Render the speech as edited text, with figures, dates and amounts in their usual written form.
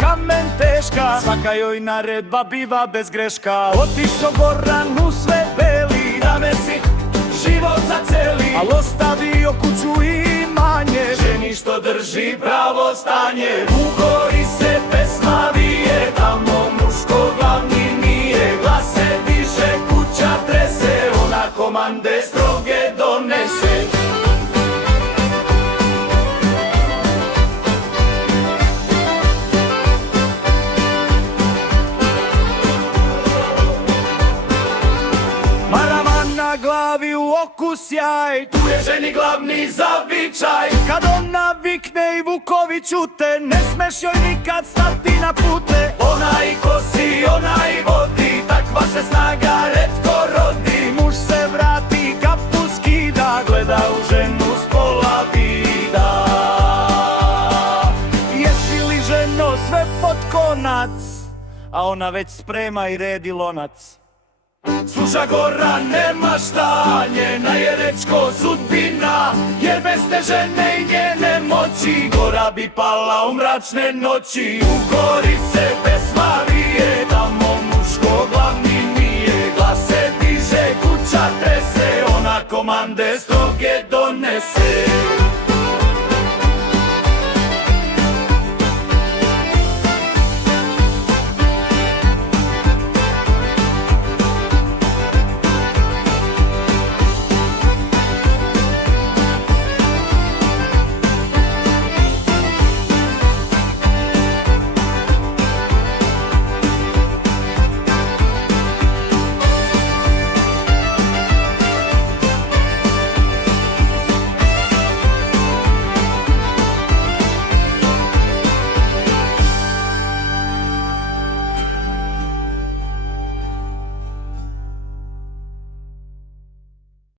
kamen teška, svaka joj naredba biva bez greška. Otišo Goran u sve beli, da me si život zaceli, al ostavio kuću i imanje, ženi što drži pravo stanje. U gori se pesma vije, tamo muško glavni nije, glas se diže, kuća trese, ona komande stroge donese. Na glavi u oku sjaj, tu je ženi glavni zavičaj. Kad ona vikne i vukovi ćute, ne smeš joj nikad stati na pute. Ona i kosi, ona i vodi, takva se snaga retko rodi. Muž se vrati, kapu skida, gleda u ženu s pola vida. Jesi li ženo sve pod konac, a ona već sprema i redi lonac. Sluša Goran, nema šta, njena je rečko sudbina, jer bez te žene i njene moći gora bi pala u mračne noći. U gori se pesma vije, tamo muško glavni nije, glas se diže, kuća trese, ona komande stroge donese.